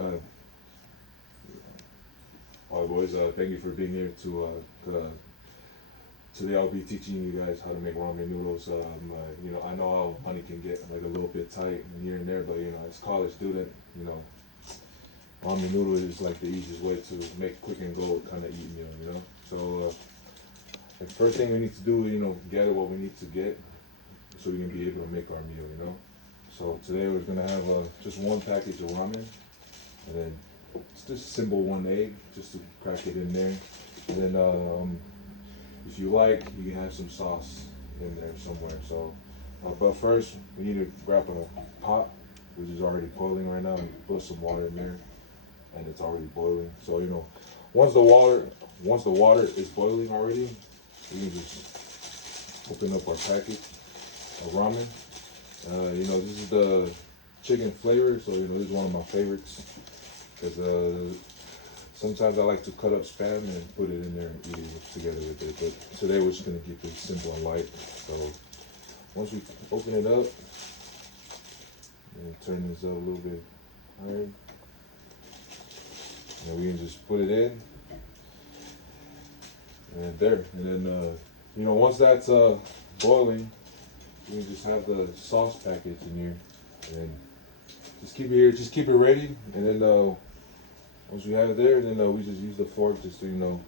All right, boys. Thank you for being here today I'll be teaching you guys how to make ramen noodles. I know how money can get like a little bit tight here and there, but as a college student, ramen noodle is like the easiest way to make quick and go kind of eat meal. So the first thing we need to do, gather what we need to get so we can be able to make our meal. So today we're gonna have just one package of ramen, and then just simple one egg, just to crack it in there. And then if you like, you can have some sauce in there somewhere. So, but first we need to grab a pot, which is already boiling right now, and put some water in there, and it's already boiling. So once the water is boiling already, we can just open up our package of ramen. This is the chicken flavor, so this is one of my favorites because sometimes I like to cut up spam and put it in there and eat it together with it. But today we're just gonna keep it simple and light. So once we open it up, and turn this up a little bit higher, and we can just put it in, and there. And then once that's boiling, we can just have the sauce package in here, and just keep it here. Just keep it ready, and then once we have it there, then we just use the fork just to There's one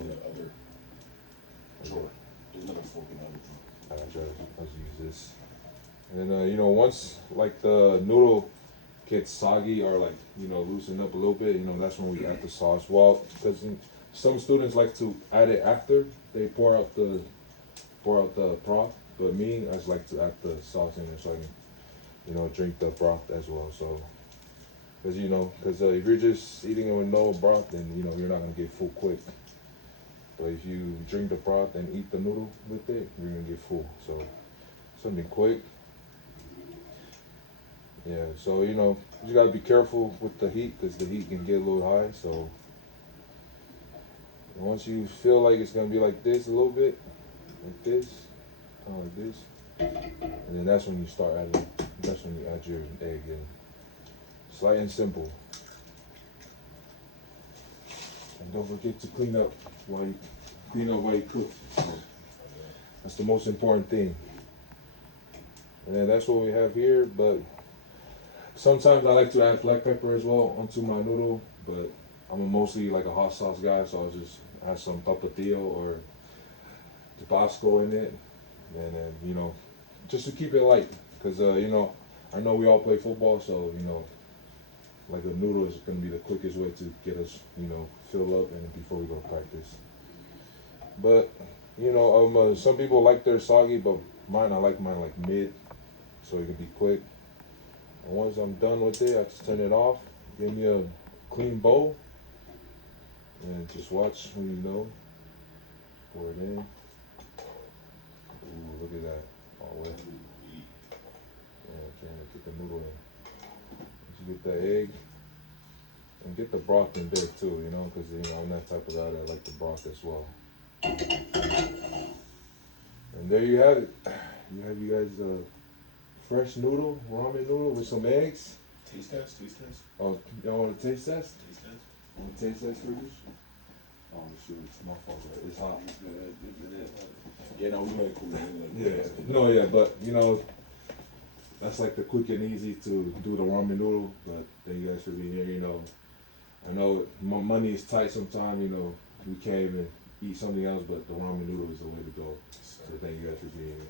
in the other drawer. There's another fork in the other drawer. I'll use this. And then once like the noodle gets soggy or like loosen up a little bit, that's when we add the sauce. Well, because some students like to add it after they pour out the broth, but me, I just like to add the sauce in there so I can drink the broth as well. So because if you're just eating it with no broth, then you're not gonna get full quick. But if you drink the broth and eat the noodle with it, you're gonna get full. So something quick. Yeah. So you gotta be careful with the heat because the heat can get a little high. So once you feel like it's gonna be like this a little bit, like this, kind of like this, and then that's when you start adding. That's when you add your egg in. It's light and simple. And don't forget to clean up while you cook. That's the most important thing. And then that's what we have here, but sometimes I like to add black pepper as well onto my noodle, but I'm mostly like a hot sauce guy, so I'll just add some tapatio or Tabasco in it. And then, just to keep it light, because, I know we all play football, so, like a noodle is going to be the quickest way to get us, filled up and before we go to practice. But, some people like their soggy, but I like mine like mid, so it can be quick. And once I'm done with it, I just turn it off, give me a clean bowl, and just watch when pour it in. Ooh, look at that, all wet. Yeah, trying to get the noodle in. You get the egg and get the broth in there too, because I'm that type of guy that like the broth as well. And there you have it. You guys fresh noodle, ramen noodle with some eggs. Taste test. Oh, y'all want a taste test? Taste test. Want a taste test, Curtis? Oh shoot, it's my fault. It's hot. Yeah, no, we made it cool. Yeah, no, yeah, but that's like the quick and easy to do the ramen noodle. But thank you guys for being here. I know my money is tight sometimes. We can't even eat something else, but the ramen noodle is the way to go. So thank you guys for being here.